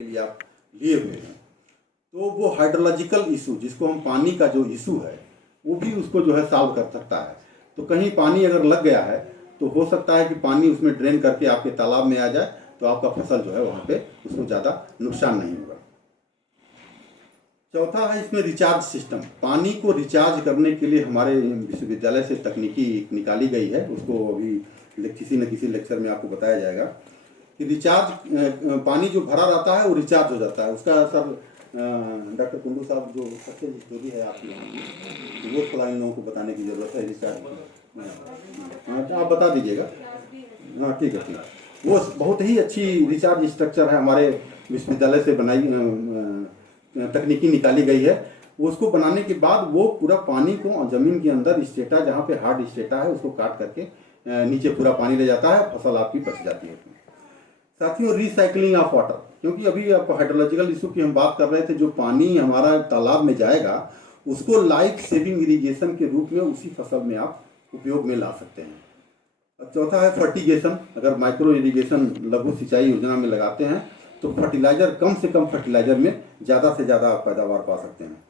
के लिए आप लिए हुए हैं, तो वो हाइड्रोलॉजिकल इशू जिसको हम पानी का जो इशू है वो भी उसको जो है सॉल्व कर सकता है। तो कहीं पानी अगर लग गया है तो हो सकता है कि पानी उसमें ड्रेन करके आपके तालाब में आ जाए, तो आपका फसल जो है वहाँ पे उसको ज़्यादा नुकसान नहीं होगा। चौथा है इसमें रिचार्ज सिस्टम। पानी को रिचार्ज करने के लिए हमारे विश्वविद्यालय से तकनीकी निकाली गई है, उसको अभी किसी न किसी लेक्चर में आपको बताया जाएगा कि रिचार्ज पानी जो भरा रहता है वो रिचार्ज हो जाता है। उसका सर डॉक्टर कुंडू साहब जो सबसे स्टोरी है आपके यहाँ की, तो वो थोड़ा इन लोगों को बताने की ज़रूरत है। रिचार्ज हाँ आप बता दीजिएगा। हाँ ठीक है ठीक है। वो बहुत ही अच्छी रिचार्ज स्ट्रक्चर है, हमारे विश्वविद्यालय से बनाई तकनीकी निकाली गई है। उसको बनाने के बाद वो पूरा पानी को ज़मीन के अंदर स्टेटा जहाँ पे हार्ड स्टेटा है उसको काट करके नीचे पूरा पानी ले जाता है, फसल आपकी बच जाती है। साथियों, रिसाइकलिंग ऑफ वाटर, क्योंकि अभी आप हाइड्रोलॉजिकल इशू की हम बात कर रहे थे, जो पानी हमारा तालाब में जाएगा उसको लाइफ सेविंग इरिगेशन के रूप में उसी फसल में आप उपयोग में ला सकते हैं। चौथा है फर्टिगेशन। अगर माइक्रो इरिगेशन लघु सिंचाई योजना में लगाते हैं तो फर्टिलाइजर, कम से कम फर्टिलाइजर में ज़्यादा से ज़्यादा आप पैदावार पा सकते हैं।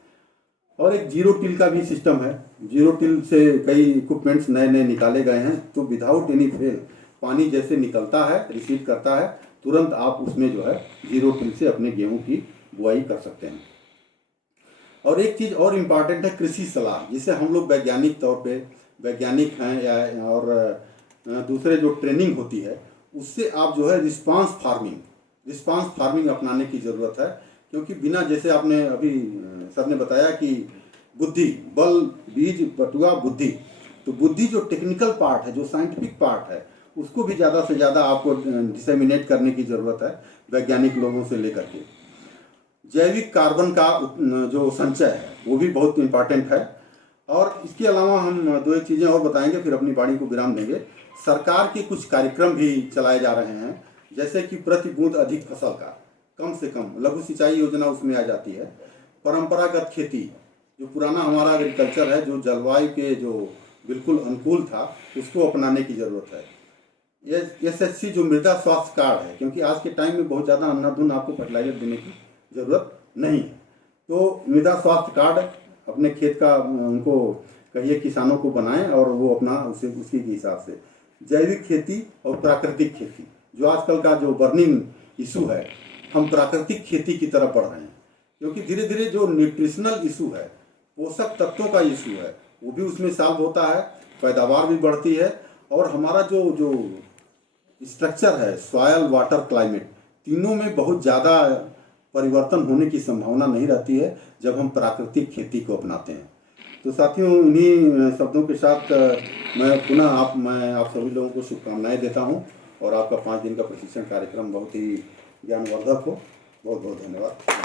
और एक जीरो टिल का भी सिस्टम है। जीरो टिल से कई इक्विपमेंट्स नए नए निकाले गए हैं, तो विदाउट एनी फेल पानी जैसे निकलता है, रिसीव करता है, तुरंत आप उसमें जो है जीरो टिल से अपने गेहूं की बुआई कर सकते हैं। और एक चीज़ और इम्पॉर्टेंट है कृषि सलाह, जिसे हम लोग वैज्ञानिक तौर पे वैज्ञानिक हैं या और दूसरे जो ट्रेनिंग होती है उससे आप जो है रिस्पांस फार्मिंग अपनाने की ज़रूरत है। क्योंकि बिना, जैसे आपने अभी सर ने बताया कि बुद्धि, बल बीज बटुआ बुद्धि, तो बुद्धि जो टेक्निकल पार्ट है, जो साइंटिफिक पार्ट है, उसको भी ज़्यादा से ज़्यादा आपको डिसेमिनेट करने की ज़रूरत है वैज्ञानिक लोगों से लेकर के। जैविक कार्बन का जो संचय है वो भी बहुत इम्पॉर्टेंट है। और इसके अलावा हम दो एक चीज़ें और बताएंगे, फिर अपनी वाणी को विराम देंगे। सरकार के कुछ कार्यक्रम भी चलाए जा रहे हैं, जैसे कि प्रति बूंद अधिक फसल का, कम से कम लघु सिंचाई योजना उसमें आ जाती है। परंपरागत खेती, जो पुराना हमारा एग्रीकल्चर है, जो जलवायु के जो बिल्कुल अनुकूल था, उसको अपनाने की ज़रूरत है। ये SHC जो मृदा स्वास्थ्य कार्ड है, क्योंकि आज के टाइम में बहुत ज़्यादा अंधाधुंध आपको फर्टिलाइजर देने की ज़रूरत नहीं है, तो मृदा स्वास्थ्य कार्ड अपने खेत का उनको कहिए किसानों को बनाएं और वो अपना उसी के हिसाब से। जैविक खेती और प्राकृतिक खेती, जो आजकल का जो बर्निंग इशू है, हम प्राकृतिक खेती की तरफ बढ़ रहे हैं, क्योंकि धीरे धीरे जो न्यूट्रिशनल इशू है, पोषक तत्वों का इशू है, वो भी उसमें सॉल्व होता है, पैदावार भी बढ़ती है। और हमारा जो स्ट्रक्चर है, सॉयल वाटर क्लाइमेट, तीनों में बहुत ज़्यादा परिवर्तन होने की संभावना नहीं रहती है जब हम प्राकृतिक खेती को अपनाते हैं। तो साथियों, इन्हीं शब्दों के साथ मैं पुनः मैं आप सभी लोगों को शुभकामनाएं देता हूं, और आपका 5 दिन का प्रशिक्षण कार्यक्रम बहुत ही ज्ञानवर्धक हो। बहुत बहुत धन्यवाद।